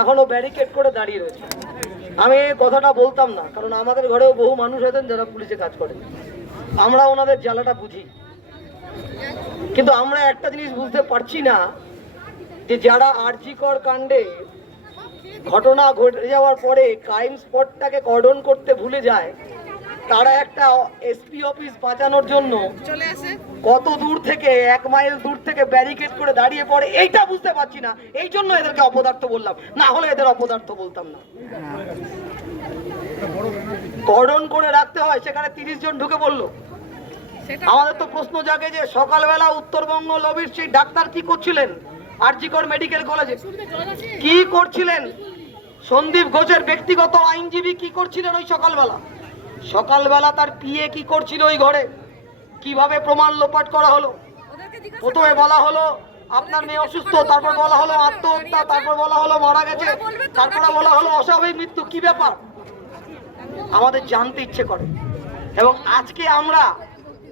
এখনও ব্যারিকেড করে দাঁড়িয়ে রয়েছে। আমি এই কথাটা বলতাম না, কারণ আমাদের ঘরেও বহু মানুষ আছেন যারা পুলিশে কাজ করে আমরা ওনাদের জ্বালাটা বুঝি। কিন্তু আমরা একটা জিনিস বুঝতে পারছি না, যে যারা আর্জিকর কাণ্ডে ঘটনা ঘটে যাওয়ার পরে ক্রাইম স্পটটাকে কর্ডন করতে ভুলে যায় তারা একটা এসপি অফিস বাঁচানোর জন্য চলে আসে। কত দূর থেকে এক মাইল দূর থেকে ব্যারিকেড করে দাঁড়িয়ে পড়ে এইটা বুঝতে পারছি না। এই জন্য এদেরকে অপদার্থ বললাম। না হলে এদের অপদার্থ বলতাম না। কর্ডন করে রাখতে হয় সেখানে তিরিশ জন ঢুকে পড়ল। আমাদের তো প্রশ্ন জাগে যে সকালবেলা উত্তরবঙ্গ লবির সেই ডাক্তার কি করছিলেন? আরজিকর মেডিকেল কলেজে। কি করছিলেন? সন্দীপ ঘোষের ব্যক্তিগত আইনজীবী কি করছিলেন ওই সকালবেলা? সকালবেলা তার পিয়ে কি করছিল ওই ঘরে? কীভাবে প্রমাণ লোপাট করা হলো? প্রথমে বলা হলো আপনার মেয়ে অসুস্থ। তারপর বলা হলো আত্মহত্যা। তারপর বলা হলো মারা গেছে। তারপরে বলা হলো অস্বাভাবিক মৃত্যু কি ব্যাপার? আমাদের জানতে ইচ্ছে করে। এবং আজকে আমরা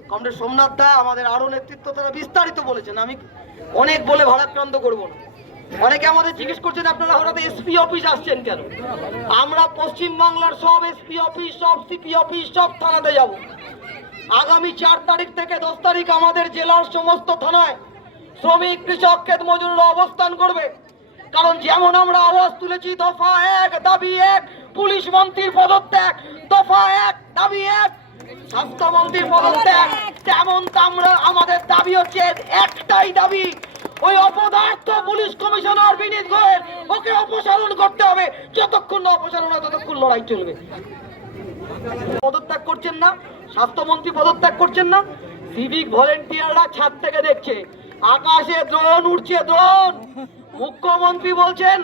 কমরেড সোমনাথ দা আমাদের আরও নেতৃত্ব তারা বিস্তারিত বলেছেন। আমি অনেক বলে ভারাক্রান্ত করব না। অনেকে আমাদের জিজ্ঞেস করছেন, আপনারা হঠাৎ এসপি অফিস আসছেন কেন? আমরা পশ্চিম বাংলার সব এসপি অফিস সব সিপি অফিস সব থানাতে যাব। আগামী চার তারিখ থেকে দশ তারিখ আমাদের জেলার সমস্ত থানায় শ্রমিক, কৃষক, ক্ষেত মজুররা অবস্থান করবে। কারণ যেমন আমরা আওয়াজ তুলেছি, দফা এক, দাবি এক, পুলিশ মন্ত্রীর পদত্যাগ, দফা এক, দাবি এক, স্বাস্থ্যমন্ত্রীর পদত্যাগ তেমন আমরা, আমাদের দাবি হচ্ছে, একটাই দাবি ওই অপদার্থ পুলিশ কমিশনার বিনীত গোয়েল, ওকে অপসারণ করতে হবে। যতক্ষণ না অপসারণ হয় ততক্ষণ লড়াই চলবে। পদত্যাগ করছেন না, স্বাস্থ্যমন্ত্রী পদত্যাগ করছেন না সিভিক ভলেন্টিয়াররা ছাদ থেকে দেখছে। আকাশে দ্রোণ উঠছে দ্রোণ মুখ্যমন্ত্রী বলছেন,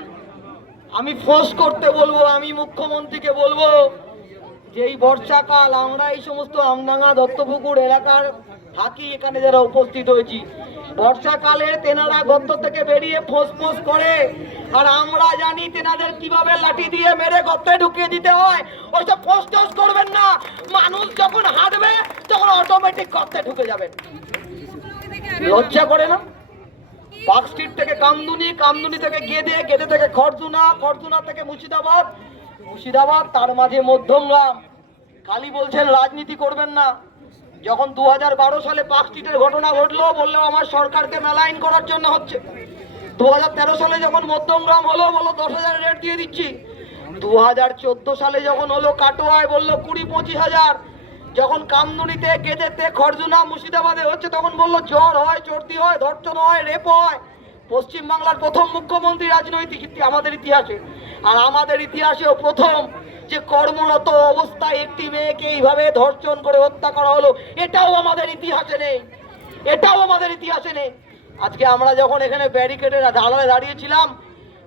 আমি ফোর্স করতে বলব, আমি মুখ্যমন্ত্রীকে বলব যে এই বর্ষাকাল আমরা এই সমস্ত আমডাঙ্গা দত্তপুকুর এলাকার থাকি, এখানে যারা উপস্থিত হয়েছি। বর্ষাকালে তেনারা গর্ত থেকে বেরিয়ে ফোঁস ফোঁস করে, আর আমরা জানি তেনাদের কীভাবে লাঠি দিয়ে মেরে গর্তে ঢুকিয়ে দিতে হয়। ওইসব ফোঁস টোস করবেন না। মানুষ যখন হাঁটবে, তখন অটোমেটিক গর্তে ঢুকে যাবেন। লজ্জা করে না? পার্ক স্ট্রিট থেকে কামদুনি কামদুনি থেকে গেদে গেদে থেকে খরদুনা খরদুনা থেকে মুর্শিদাবাদ মুর্শিদাবাদ, তার মাঝে মধ্যমগ্রাম। খালি বলছেন, রাজনীতি করবেন না। যখন দু হাজার বারো সালে পার্ক স্ট্রিটের ঘটনা ঘটলো বলল আমার সরকারকে মেলাইন করার জন্য হচ্ছে। দু হাজার তেরো সালে যখন মধ্যমগ্রাম হলো বলো দশ হাজার রেট দিয়ে দিচ্ছি। দু হাজার চোদ্দ সালে যখন হলো কাটোয়ায়, বলল, কুড়ি পঁচিশ হাজার। যখন কামদুনিতে গেদেতে খরজুনা মুর্শিদাবাদে হচ্ছে, তখন বলল, জ্বর হয়, চর্দি হয় ধর্ষণ হয়, রেপ হয়। পশ্চিম বাংলার প্রথম মুখ্যমন্ত্রী রাজনৈতিক আমাদের ইতিহাসে। আর আমাদের ইতিহাসেও প্রথম যে কর্মরত অবস্থায় একটি মেয়েকে এইভাবে ধর্ষণ করে হত্যা করা হলো, এটাও আমাদের ইতিহাসে নেই। এটাও আমাদের ইতিহাসে নেই। আজকে আমরা যখন এখানে ব্যারিকেডের ঢালায় দাঁড়িয়েছিলাম,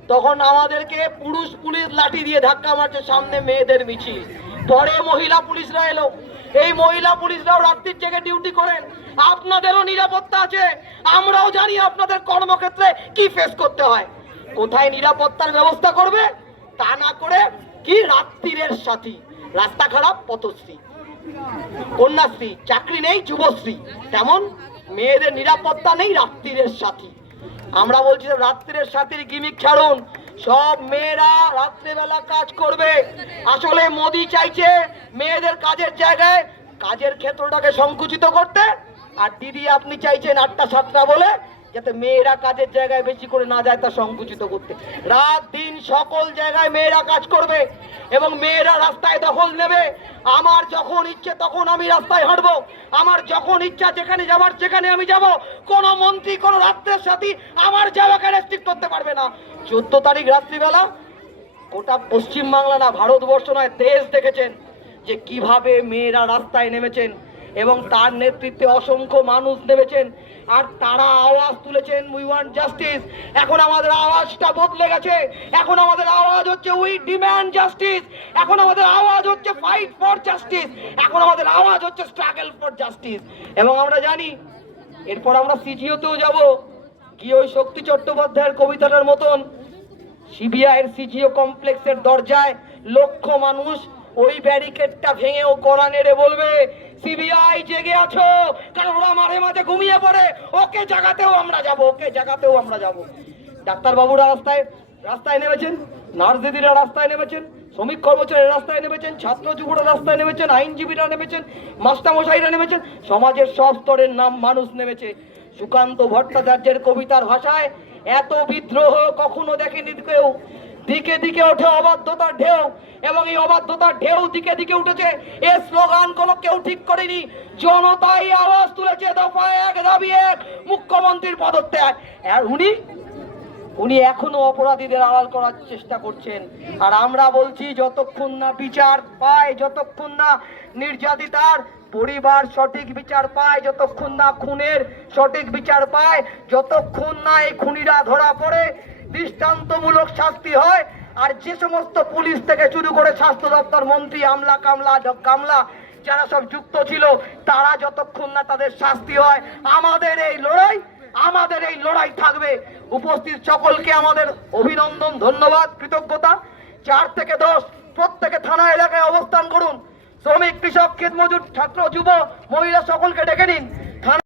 তখন আমাদেরকে পুরুষ পুলিশ লাঠি দিয়ে ধাক্কা মারছে সামনে মেয়েদের মিছিল। পরে মহিলা পুলিশরা এলো। এই মহিলা পুলিশরাও রাত্রির জেগে ডিউটি করেন। আপনাদেরও নিরাপত্তা আছে। আমরাও জানি আপনাদের কর্মক্ষেত্রে কি ফেস করতে হয়। কোথায় নিরাপত্তার ব্যবস্থা করবে তা না করে কি রাত্রিরের সাথী? রাস্তা খারাপ, পথশ্রী। কন্যাশ্রী, চাকরি নেই, যুবশ্রী। তেমন মেয়েদের নিরাপত্তা নেই রাত্রিরের সাথী। আমরা বলছি যে রাত্রিরের সাথীর গিমিক ছাড়ুন। সব মেয়েরা রাত্রেবেলা কাজ করবে। আসলে মোদি চাইছে মেয়েদের কাজের জায়গায়, কাজের ক্ষেত্রটাকে সংকুচিত করতে। আর দিদি আপনি চাইছেন আটটা সাতটা বলে যাতে মেয়েরা কাজের জায়গায় বেশি করে না যায় তা সংকুচিত করতে। রাত দিন সকল জায়গায় মেয়েরা কাজ করবে এবং মেয়েরা রাস্তায় দখল নেবে। আমার যখন ইচ্ছে তখন আমি রাস্তায় হাঁটবো। আমার যখন ইচ্ছা যেখানে যাবার সেখানে আমি যাব। কোন মন্ত্রী, কোন রাত্রের সাথী আমার যাওয়াকে রেস্ট্রিক্ট করতে পারবে না। চোদ্দ তারিখ রাত্রিবেলা গোটা পশ্চিমবাংলা না, ভারতবর্ষ নয়, দেশ দেখেছেন যে কীভাবে মেয়েরা রাস্তায় নেমেছেন। এবং তার নেতৃত্বে অসংখ্য মানুষ নেমেছেন, আর তারা আওয়াজ তুলেছেন উই ওয়ান্ট জাস্টিস এখন আমাদের আওয়াজটা বদলে গেছে। এখন আমাদের আওয়াজ হচ্ছে উই ডিম্যান্ড জাস্টিস এখন আমাদের আওয়াজ হচ্ছে ফাইট ফর জাস্টিস এখন আমাদের আওয়াজ হচ্ছে স্ট্রাগল ফর জাস্টিস এবং আমরা জানি, এরপর আমরা সিজিওতেও যাব। গিয়ে ওই শক্তি চট্টোপাধ্যায়ের কবিতাটার মতন, সিবিআইয়ের সিজিও কমপ্লেক্সের দরজায় লক্ষ মানুষ ওই ব্যারিকেডটা ভেঙে ও কড়া নেড়ে বলবে, সিবিআই জেগে আছো, কারণ ওরা মাঝে মাঝে ঘুমিয়ে পড়ে। ওকে জাগাতেও আমরা যাব, ওকে জাগাতেও আমরা যাব। ডাক্তারবাবুরা রাস্তায় রাস্তায় নেমেছেন, নার্স দিদিরা রাস্তায় নেমেছেন, শ্রমিক কর্মচারীরা রাস্তায় নেমেছেন, ছাত্র যুবরা রাস্তায় নেমেছেন, আইনজীবীরা নেমেছেন, মাস্টারমশাইরা নেমেছেন, সমাজের সব স্তরের নাম মানুষ নেমেছে। সুকান্ত ভট্টাচার্যের কবিতার ভাষায়, এত বিদ্রোহ কখনো দেখেনি কেউ। দিকে দিকে ওঠে অবাধ্যতার ঢেউ, এবং এই অবাধ্যতার ঢেউ দিকে দিকে উঠেছে। এ কোনো কেউ ঠিক করেনি। জনতাই আওয়াজ তুলেছে, দফা এক, দাবি এক, মুখ্যমন্ত্রীর পদত্যাগ। আর উনি উনি এখনও অপরাধীদের আড়াল করার চেষ্টা করছেন। আর আমরা বলছি, যতক্ষণ না বিচার পায়, যতক্ষণ না নির্যাতিতার পরিবার সঠিক বিচার পায়, যতক্ষণ না খুনের সঠিক বিচার পায়, যতক্ষণ না এই খুনিরা ধরা পড়ে দৃষ্টান্তমূলক শাস্তি হয়, আর যে সমস্ত পুলিশ থেকে শুরু করে স্বাস্থ্য দপ্তর, মন্ত্রী, আমলা কামলা কামলা, যারা সব যুক্ত ছিল, তারা যতক্ষণ না তাদের শাস্তি হয়, আমাদের এই লড়াই, আমাদের এই লড়াই থাকবে। উপস্থিত সকলকে আমাদের অভিনন্দন, ধন্যবাদ, কৃতজ্ঞতা। চার থেকে দশ, প্রত্যেকে থানা এলাকায় অবস্থান করুন। শ্রমিক, কৃষক, ক্ষেত মজুর, ছাত্র, যুব, মহিলা সকলকে ডেকে নিন।